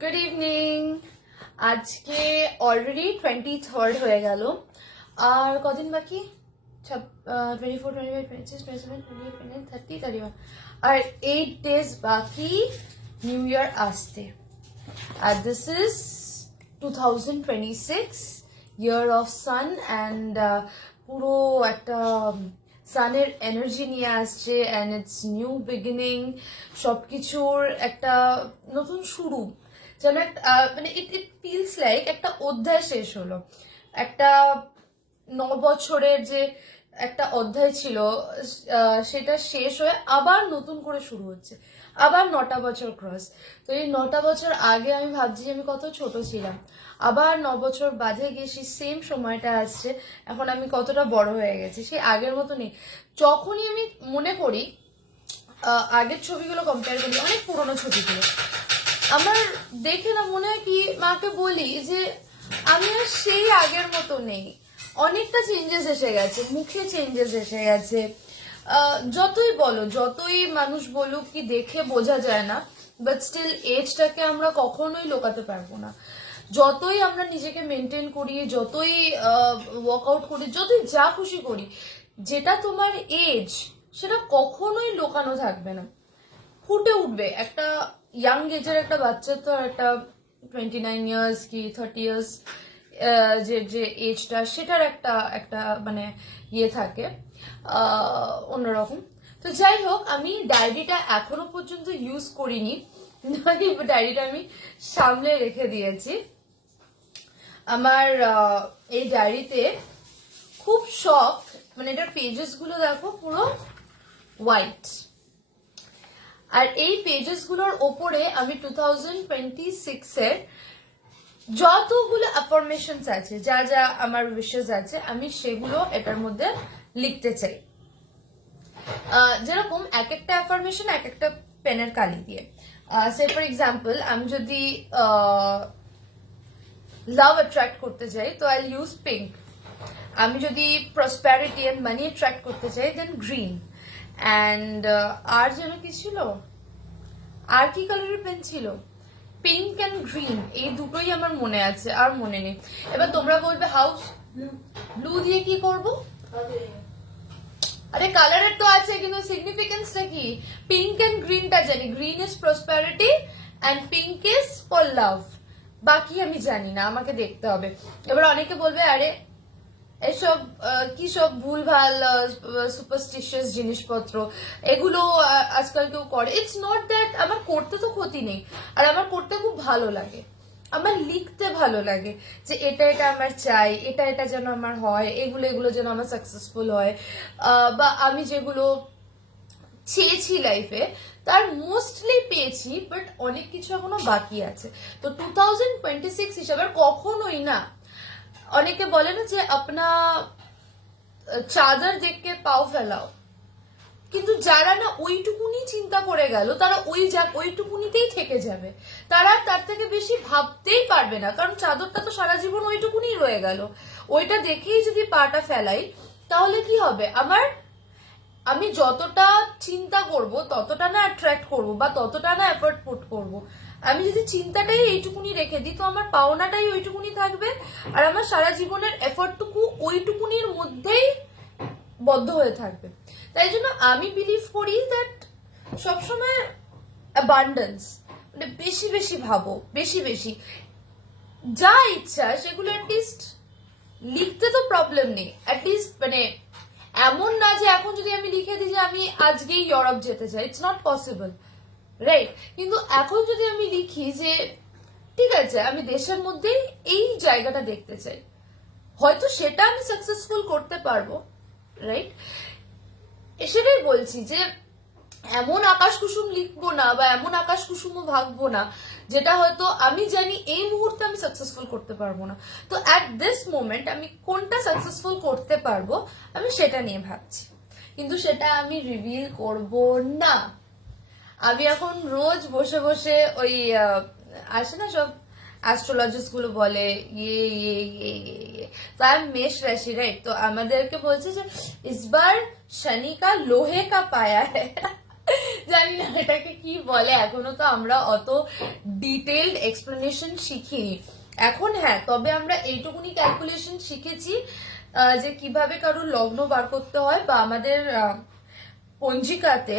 Good evening. আজকে already 23rd হয়ে গেল, আর কদিন বাকি? 24, 25, 26, 27, 28, 29, 30, 31, আর 8 days বাকি নিউ ইয়ার আসতে। আর this is 2026 year of sun, and পুরো একটা সানের এনার্জি নিয়ে আসছে, অ্যান্ড ইটস নিউ বিগিনিং। সবকিছুর একটা নতুন শুরু, যেন মানে ইট ইট ফিলস লাইক একটা অধ্যায় শেষ হলো। একটা 9 বছরের যে একটা অধ্যায় ছিল, সেটা শেষ হয়ে আবার নতুন করে শুরু হচ্ছে, আবার 9টা বছর ক্রস। তো এই 9টা বছর আগে আমি ভাবছি আমি কত ছোট ছিলাম, আবার 9 বছর বাদে গিয়ে সেই সেম সময়টা আসছে, এখন আমি কতটা বড় হয়ে গেছি, সেই আগের মতো নেই। যখনই আমি মনে করি আগের ছবিগুলো কম্পেয়ার করি, অনেক পুরোনো ছবিগুলো, আমার দেখে না মনে হয় কি, মাকে বলি যে আমি আর সেই আগের মতো নেই, অনেকটা চেঞ্জেস এসে গেছে, মুখে চেঞ্জেস এসে গেছে। যতই বলো, যতই মানুষ বলুক কি দেখে বোঝা যায় না, বাট স্টিল এজটাকে আমরা কখনোই লোকাতে পারবো না। যতই আমরা নিজেকে মেনটেন করি, যতই ওয়ার্কআউট করি, যতই যা খুশি করি, যেটা তোমার এজ সেটা কখনোই লোকানো থাকবে না, ফুটে উঠবে। একটা ইয়াং এজের একটা বাচ্চা তো একটা 29 ইয়ার্স কি 30 ইয়ার্স যে যে এজটা, সেটার একটা একটা মানে ইয়ে থাকে অন্যরকম। তো যাই হোক, আমি ডায়েরিটা এখনো পর্যন্ত ইউজ করিনি, ডায়েরিটা আমি সামনে রেখে দিয়েছি। আমার এই ডায়েরিতে খুব শখ, মানে এটার পেজেস গুলো দেখো পুরো হোয়াইট, আর এই পেজেস গুলোর ওপরে আমি 2026 এর যতগুলো অ্যাফার্মেশনস আছে, যা যা আমার উইশেস আছে, আমি সেগুলো এটার মধ্যে লিখতে চাই। যেরকম এক একটা অ্যাফার্মেশন এক একটা পেনের কালি দিয়ে, সে ফর এক্সাম্পল আমি যদি লাভ অ্যাট্রাক্ট করতে চাই তো আই ইউজ পিঙ্ক। আমি যদি প্রসপ্যারিটি এন্ড মানি অ্যাট্রাক্ট করতে চাই দেন গ্রিন। অ্যান্ড আর যেন কি ছিল, আর কি কালারের পেন ছিল, পিঙ্ক অ্যান্ড গ্রিন, এই দুটোই আমার মনে আছে, আর মনে নেই। এবার তোমরা বলবে হাউস ব্লু দিয়ে কি করব? আরে কালারের তো আছে, কিন্তু সিগনিফিকেন্সটা কি? পিঙ্ক এন্ড গ্রিনটা জানি, green is prosperity and pink is for লাভ, বাকি আমি জানি না, আমাকে দেখতে হবে। এবার অনেকে বলবে আরে এসব কি সব ভুলভাল সুপারস্টিশিয়াস জিনিসপত্র, এগুলো আজকাল কেউ করে। ইটস নট দ্যাট আমার করতে তো ক্ষতি নেই, আর আমার করতে খুব ভালো লাগে, আমার লিখতে ভালো লাগে যে এটা এটা আমার চাই, এটা এটা যেন আমার হয়, এগুলো এগুলো যেন আমার সাকসেসফুল হয়, বা আমি যেগুলো চেয়েছি লাইফে তার মোস্টলি পেয়েছি, বাট অনেক কিছু এখনো বাকি আছে। তো 2026 হিসাবে কখনোই না, অনেকে বলে না যে আপনা চাদর দেখকে পাও ফেলাও, কিন্তু যারা না ওইটুকুনি চিন্তা করে গেল তারা ওইটুকুনিতেই থেকে যাবে, তারা তার থেকে বেশি ভাবতেই পারবে না, কারণ চাদরটা তো সারা জীবন ওইটুকুনি রয়ে গেল। ওইটা দেখেই যদি পাটা ফেলাই তাহলে কি হবে, আমি যতটা চিন্তা করব ততটা না অ্যাট্রাক্ট করব বা ততটা না এফোর্ট পুট করব। আমি যদি চিন্তাটাই এইটুকুনি রেখে দিই তো আমার পাওনাটাই ওইটুকুনি থাকবে, আর আমার সারা জীবনের এফোর্টটুকু ওইটুকুনির মধ্যেই বদ্ধ হয়ে থাকবে। তাই জন্য আমি বিলিভ করি দ্যাট সবসময় অ্যাবান্ডেন্স, মানে বেশি বেশি ভাবো, বেশি বেশি যা ইচ্ছা সেগুলো অ্যাটলিস্ট লিখতে তো প্রবলেম নেই, অ্যাটলিস্ট মানে এমন না যে এখন যদি আমি লিখে দিই যে আমি আজকেই ইউরোপ যেতে চাই, ইটস নট পসিবল, রাইট? কিন্তু এখন যদি আমি লিখি যে ঠিক আছে আমি দেশের মধ্যেই এই জায়গাটা দেখতে চাই, হয়তো সেটা আমি সাকসেসফুল করতে পারবো, রাইট? সেটাই বলছি যে এমন আকাশ কুসুম লিখবো না বা এমন আকাশ কুসুমও ভাববো না যেটা হয়তো আমি জানি এই মুহূর্তে আমি সাকসেসফুল করতে পারবো না। তো অ্যাট দিস মোমেন্ট আমি কোনটা সাকসেসফুল করতে পারবো আমি সেটা নিয়ে ভাবছি, কিন্তু সেটা আমি রিভিল করব না। আমি এখন রোজ বসে বসে ওই আসে না সব অ্যাস্ট্রোলজিস্ট গুলো বলে ইয়ে ইয়ে ইয়ে ইয়ে, তো আমি মেষ রাশি, রাইট? তো আমাদেরকে বলছে যে ইস বার শনি কা লোহে কা পায়া হ্যায়। জানি না এটাকে কি বলে, এখনো তো আমরা অত ডিটেইলড এক্সপ্লেনেশন শিখিনি এখন। হ্যাঁ, তবে আমরা এইটুকুনি ক্যালকুলেশন শিখেছি যে কিভাবে কারোর লগ্ন বার করতে হয়, বা আমাদের পঞ্জিকাতে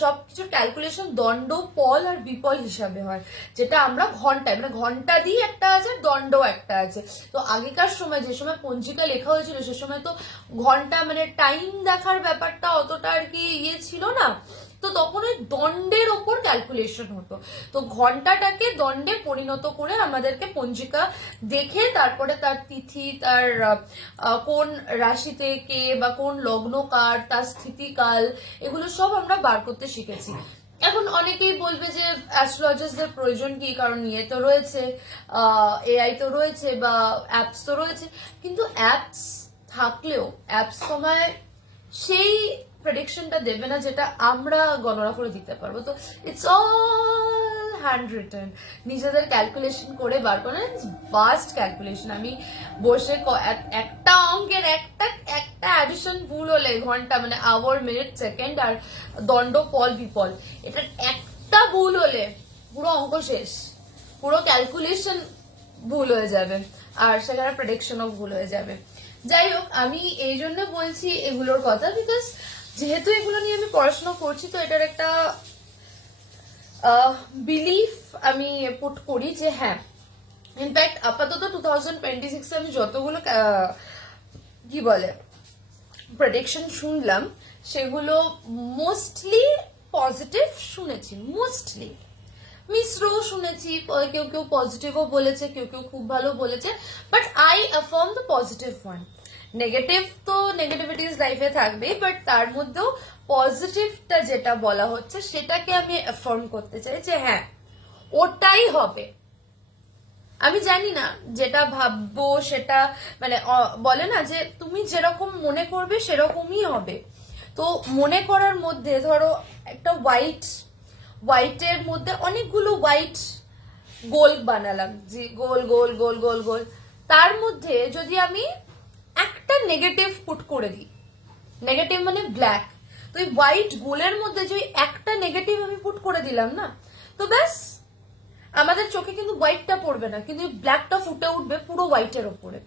সবকিছুর ক্যালকুলেশন দণ্ড, পল আর বিপল হিসাবে হয়, যেটা আমরা ঘন্টায়, মানে ঘন্টা দিয়ে একটা আছে, দণ্ড একটা আছে। তো আগেকার সময় যে সময় পঞ্জিকা লেখা হয়েছিল সে সময় তো ঘন্টা মানে টাইম দেখার ব্যাপারটা অতটা আর কি ইয়ে ছিল না, তো তখন ওই দণ্ডের ওপর ক্যালকুলেশন হতো। তো ঘন্টাটাকে দণ্ডে পরিণত করে আমাদেরকে পঞ্জিকা দেখে তারপরে তার তিথি, তার কোন রাশিতে কে বা কোন লগ্ন কার, তার স্থিতিকাল, এগুলো সব আমরা বার করতে শিখেছি। এখন অনেকেই বলবে যে অ্যাস্ট্রোলজারদের প্রয়োজন কি, কারণ ইয়ে তো রয়েছে, এআই তো রয়েছে, বা অ্যাপস তো রয়েছে। কিন্তু অ্যাপস থাকলেও অ্যাপস তোমায় সেই প্রেডিকশনটা দেবে না যেটা আমরা গণনা করে দিতে পারবো। তো ইটস অল হ্যান্ড রিটেন, নিজেদের ক্যালকুলেশন করে বার করে, ভাস্ট ক্যালকুলেশন। আমি বসে একটা অঙ্কের একটা অ্যাডিশন ভুল হলে ঘন্টা, মানে আওয়ার, মিনিট, সেকেন্ড আর দণ্ড, পল, বিপল, এটা একটা ভুল হলে পুরো অঙ্ক শেষ, পুরো ক্যালকুলেশন ভুল হয়ে যাবে, আর সেখানে প্রেডিকশনও ভুল হয়ে যাবে। যাই হোক, আমি এই জন্য বলছি এগুলোর কথা, বিকজ যেহেতু এগুলো নিয়ে আমি পড়াশোনা করছি, তো এটার একটা বিলিফ আমি পুট করি যে হ্যাঁ, ইনফ্যাক্ট আপাতত 2026 আমি যতগুলো কি বলে প্রেডিকশন শুনলাম, সেগুলো মোস্টলি পজিটিভ শুনেছি, মোস্টলি মিশ্রও শুনেছি, কেউ কেউ পজিটিভও বলেছে, কেউ কেউ খুব ভালো বলেছে, but I affirm the positive one. Negative তো নেগেটিভিটিস লাইফে থাকবেই, বাট তার মধ্যেও পজিটিভটা যেটা বলা হচ্ছে সেটাকে আমি অ্যাফার্ম করতে চাই যে হ্যাঁ, ওটাই হবে। আমি জানি না যেটা ভাববো সেটা, মানে বলে না যে তুমি যেরকম মনে করবে সেরকমই হবে। তো মনে করার মধ্যে ধরো একটা হোয়াইটের মধ্যে অনেকগুলো হোয়াইট গোল বানালাম, যে গোল গোল গোল গোল গোল, তার মধ্যে যদি আমি একটা নেগেটিভ পুট করে দিই, নেগেটিভ মানে ব্ল্যাক, তো এই হোয়াইট গোলের মধ্যে যে একটা নেগেটিভ আমি পুট করে দিলাম না, তো ব্যাস আমাদের চোখে কিন্তু হোয়াইটটা পড়বে না, কিন্তু ব্ল্যাকটা ফুটে উঠবে পুরো হোয়াইটের ওপরে।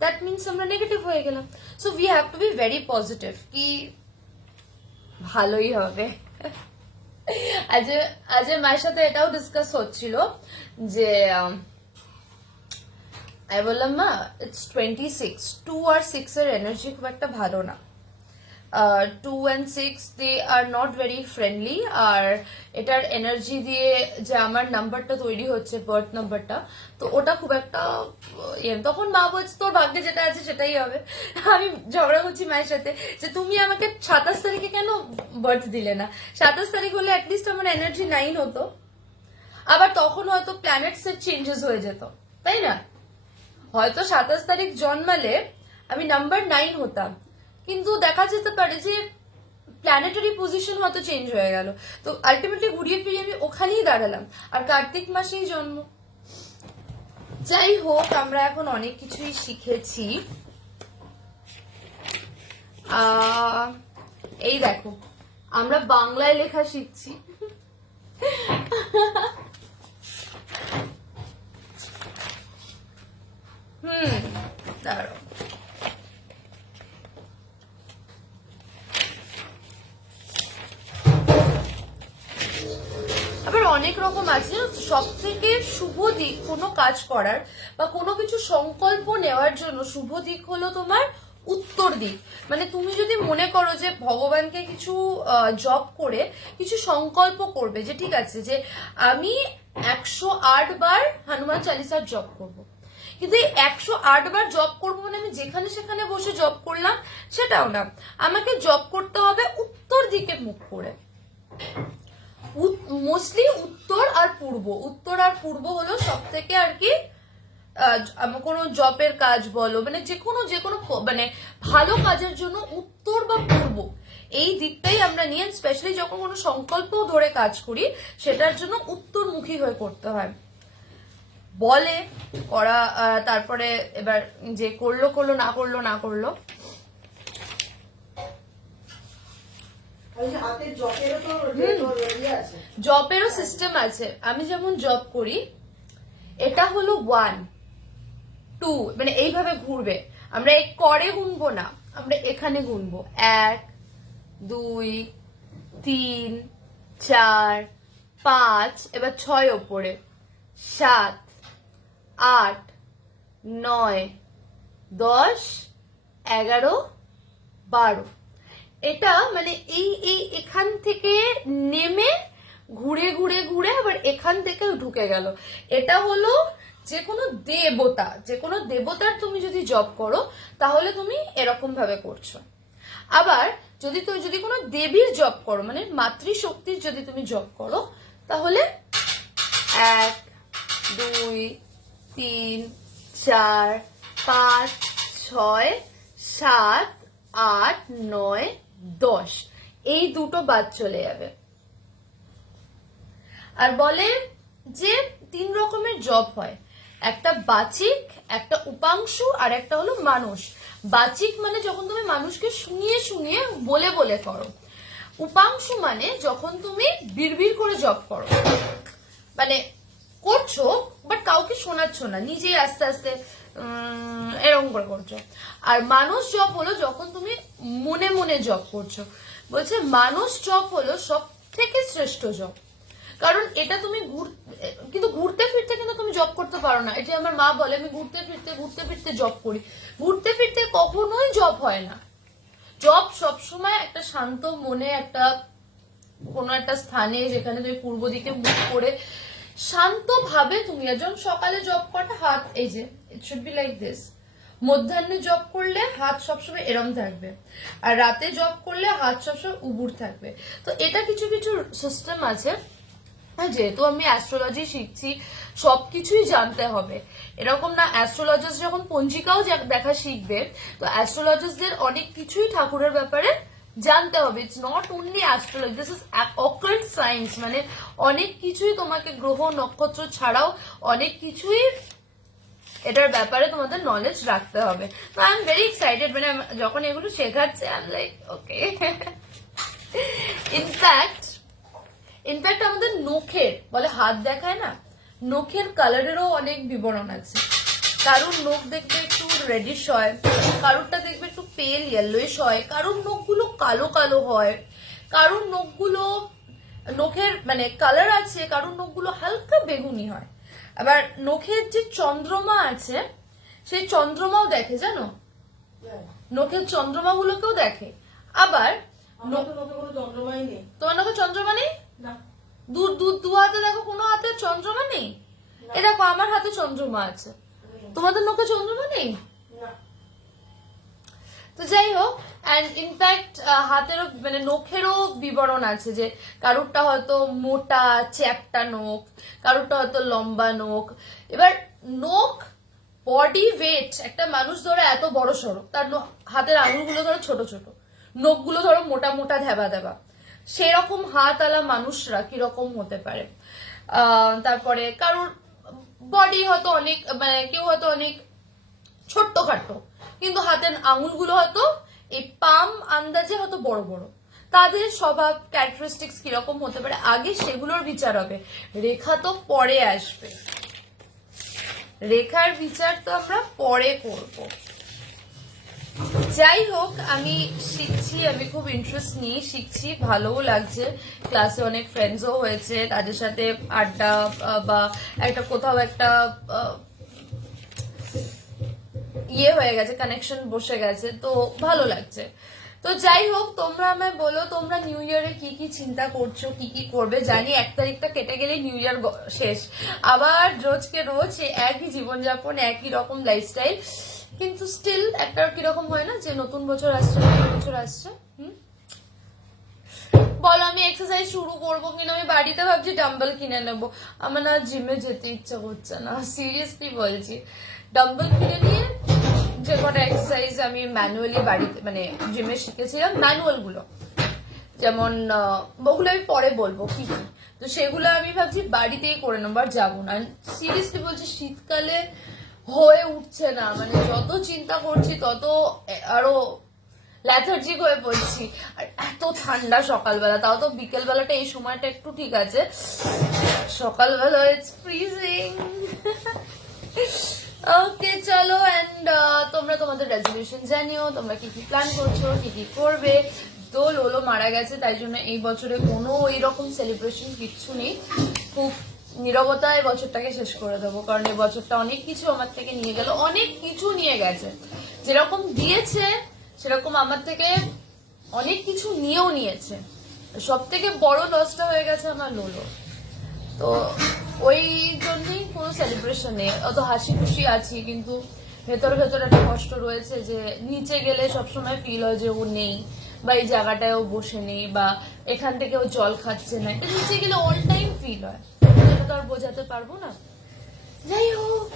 দ্যাট মিনস আমরা নেগেটিভ হয়ে গেলাম। So we have to be very positive, কি ভালোই হবে। আজ মায়ের সাথে এটাও ডিসকাস হচ্ছিল যে আমি বললাম মা, ইটস 26, 2 আর 6 এর এনার্জি খুব একটা ভালো না। 2 and 6 they are not very friendly, আর এটার এনার্জি দিয়ে যে আমার নাম্বারটা তৈরি হচ্ছে, বার্থ নাম্বারটা, তো ওটা খুব একটা তখন মা বলছে তোর ভাগ্যে যেটা আছে সেটাই হবে। আমি ঝগড়া করছি মায়ের সাথে যে তুমি আমাকে 27 তারিখে কেন বার্থ দিলে না, 27 তারিখ হলে অ্যাটলিস্ট আমার এনার্জি 9 হতো, আবার তখন হয়তো প্ল্যানেটস এর চেঞ্জেস হয়ে যেত, তাই না? হয়তো 27 তারিখ জন্মালে আমি নাম্বার 9 হতাম, কিন্তু দেখা যেতে পারে যে প্ল্যানেটারি পজিশন হয়তো চেঞ্জ হয়ে গেল, তো আলটিমেটলি ঘুরিয়ে ফিরিয়ে আমি ওখানেই দাঁড়ালাম, আর কার্তিক মাসেই জন্ম। যাই হোক, আমরা এখন অনেক কিছুই শিখেছি। এই দেখো, আমরা বাংলায় লেখা শিখছি। দাঁড়াও, আবার অনেক রকম আছে। সব থেকে শুভ দিক কোনো কাজ করার বা কোনো কিছু সংকল্প নেওয়ার জন্য শুভ দিক হলো তোমার উত্তর দিক। মানে তুমি যদি মনে করো যে ভগবানকে কিছু জপ করে কিছু সংকল্প করবে, যে ঠিক আছে যে আমি 108 বার হনুমান চালিসার জপ করব, কিন্তু এই 108 বার জপ করবো মানে আমি যেখানে সেখানে বসে জপ করলাম সেটাও না, আমাকে জপ করতে হবে উত্তর দিকে মুখ করে। মোস্টলি উত্তর আর পূর্ব, উত্তর আর পূর্ব হলো সব থেকে আর কি কোনো জবের কাজ বলো, মানে যে কোনো মানে ভালো কাজের জন্য উত্তর বা পূর্ব এই দিকটাই আমরা নিয়ে, স্পেশালি যখন কোনো সংকল্প ধরে কাজ করি সেটার জন্য উত্তরমুখী হয়ে করতে হয় বলে করা। তারপরে এবার যে করলো না করলো জবেরও সিস্টেম আছে। আমি যেমন জব করি, এটা হলো 1 2, মানে এইভাবে ঘুরবে। আমরা এই করে গুনবো না, আমরা এখানে গুনবো 1 2 3 4 5, এবার 6 ওপরে 7 8 9 10 11 12। এটা মানে এই এখান থেকে নেমে ঘুরে ঘুরে ঘুরে আবার এখান থেকে ঢুকে গেল। এটা হলো যে কোনো দেবতার তুমি যদি জব করো তাহলে তুমি এরকম ভাবে করছো। আবার যদি কোনো দেবীর জব করো, মানে মাতৃশক্তির যদি তুমি জব করো, তাহলে 1 2 3 4 5 6 7 8 9 10, এই দুটো বাদ চলে যাবে। আর বলে যে 3 রকমের জব হয়, একটা বাচিক, একটা উপাংশু, আর একটা হলো মানুষ। বাচিক মানে যখন তুমি মানুষকে শুনিয়ে শুনিয়ে বলে বলে করো। উপাংশু মানে যখন তুমি বিড়বিড় করে জব করো, মানে করছো বাট কাউকে শোনাচ্ছ না, নিজেই আস্তে আস্তে এরকম করে করছো। আর মানুষ জব হলো যখন তুমি মনে মনে জব করছো। বলছে মানুষ জব হলো সব থেকে শ্রেষ্ঠ জব, কারণ এটা তুমি কিন্তু ঘুরতে ফিরতে কিন্তু তুমি জব করতে পারো না। এটা আমার মা বলে, আমি ঘুরতে ফিরতে জব করি। ঘুরতে ফিরতে কখনোই জব হয় না। জব সবসময় একটা শান্ত মনে, একটা কোনো একটা স্থানে যেখানে তুমি পূর্ব দিকে মুখ করে শান্ত ভাবে তুমি একজন সকালে জব করা হাত এই যে it should be like this, মধ্যাহ্নে জব করলে হাত সবসময় এরম থাকবে, আর রাতে জব করলে হাত সবসময় উবুড় থাকবে। তো এটা কিছু কিছু সিস্টেম আছে। যেহেতু আমি অ্যাস্ট্রোলজি শিখছি, সবকিছুই জানতে হবে। এরকম না অ্যাস্ট্রোলজিস্ট যখন পঞ্জিকাও দেখা শিখবে, তো অ্যাস্ট্রোলজিস্টদের অনেক কিছুই ঠাকুরের ব্যাপারে জানতে হবে। It's not only astrology, this is occult science, মানে অনেক কিছুই তোমাকে গ্রহ নক্ষত্র ছাড়াও অনেক কিছুই এটার ব্যাপারে তোমাদের নলেজ রাখতে হবে। তো আই এম ভেরি এক্সাইটেড, মানে যখন এগুলো শেখাচ্ছে I am like okay. In fact আমাদের নখের বলে হাত দেখায় না, নখের কালারেরও অনেক বিবরণ আছে। কারুর নখ দেখবে একটু রেডিশ হয়, কারুরটা দেখবে একটু পেল ইয়েলোইশ হয়, কারুর নখগুলো কালো কালো হয়, কারুর নখের মানে কালার আছে, কারুর নখগুলো হালকা বেগুনি হয়। আবার নখের যে চন্দ্রমা আছে সেই চন্দ্রমাও দেখে, জানো, নখের চন্দ্রমা গুলোকেও দেখে। আবার তোমার নখে চন্দ্রমা নেই? দু হাতে দেখো, কোনো হাতে চন্দ্রমা নেই। এ দেখো আমার হাতে চন্দ্রমা আছে, তোমাদের নখে চন্দ্রমা নেই। তো যাই হোক, অ্যান্ড ইনফ্যাক্ট হাতেরও মানে নখেরও বিবরণ আছে, যে কারুরটা হয়তো মোটা চ্যাপটা নখ, কারুরটা হয়তো লম্বা নখ। এবার নখ বডি ওয়েট, একটা মানুষ ধরো এত বড় সড়ো, তার হাতের আঙুলগুলো ধরো ছোট ছোট, নখগুলো ধরো মোটা মোটা ধেবা ধেবা, সেরকম হাত আলা মানুষরা কিরকম হতে পারে। তারপরে কারুর বডি হয়তো অনেক, মানে কেউ হয়তো অনেক ছোট্ট খাট্টো, কিন্তু হাতের আঙুলগুলো হয়তো এই পাম আন্দাজে হয়তো বড় বড়। তাদের স্বভাব ক্যারেক্টারিস্টিক্স কিরকম হতে পারে, আগে সেগুলোর বিচার হবে। রেখা তো পরে আসবে, রেখার বিচার তো আমরা পরে করব। যাই হোক, আমি শিখছি, আমি খুব ইন্টারেস্ট নিয়ে শিখছি, ভালোও লাগছে। ক্লাসে অনেক ফ্রেন্ডসও হয়েছে, তাদের সাথে আড্ডা বা একটা কোথাও একটা ইয়ে হয়ে গেছে, কানেকশন বসে গেছে, তো ভালো লাগছে। তো যাই হোক, তোমরা আমায় বলো তোমরা নিউ ইয়ারে কি কি চিন্তা করছো, কি কি করবে। জানি 1 তারিখটা কেটে গেলে নিউ ইয়ার শেষ, আবার রোজকে রোজ একই জীবনযাপন, একই রকম লাইফস্টাইল, কিন্তু স্টিল একটা কিরকম হয় না যে নতুন বছর আসছে, নতুন বছর আসছে। বলো আমি এক্সারসাইজ শুরু করবো কিনা, আমি বাড়িতে ভাবছি ডাম্বেল কিনে নেবো, আমার না জিমে যেতে ইচ্ছা করছে না, সিরিয়াসলি বলছি। ডাম্বেল কিনে নিয়ে যে কটা এক্সারসাইজ আমি ম্যানুয়ালি বাড়িতে মানে জিমে শিখেছিলাম, ম্যানুয়াল গুলো, যেমন ওগুলো আমি পরে বলবো কি কি, তো সেগুলো আমি ভাবছি বাড়িতেই করে নেবো, আর যাবো না। সিরিয়াসলি বলছি, শীতকালে হয়ে উঠছে না, মানে যত চিন্তা করছি তত আরো ল্যাথার্জিক হয়ে পড়ছি। আর এত ঠান্ডা সকালবেলা, তাও তো বিকেল বেলাটা এই সময়টা একটু ঠিক আছে, সকালবেলা ইটস ফ্রিজিং। ওকে চলো, এন্ড তোমরা তোমাদের রেজলিউশন জানিও, তোমরা কি কি প্ল্যান করছো, কি কি করবে। তো লোলো মারা গেছে, তাই জন্য এই বছরে কোনো এইরকম সেলিব্রেশন কিচ্ছু নেই, খুব নীরবতায় বছরটাকে শেষ করে দেবো, কারণ এই বছরটা অনেক কিছু আমার থেকে নিয়ে গেল, অনেক কিছু নিয়ে গেছে, যেরকম দিয়েছে সেরকম আমার থেকে অনেক কিছু নিয়েও নিয়েছে। সব থেকে বড় লসটা হয়ে গেছে আমার লোলো। তো ওই জন্যই কোনো সেলিব্রেশন নেই, অত হাসি খুশি আছি, কিন্তু ভেতর ভেতর একটা কষ্ট রয়েছে যে নিচে গেলে সবসময় ফিল হয় যে ও নেই, বা এই জায়গাটায় ও বসে নেই, বা এখান থেকে ও জল খাচ্ছে না, এটা নিচে গেলে অল টাইম ফিল হয়, এটা তো আর বোঝাতে পারবো না। যাই হোক।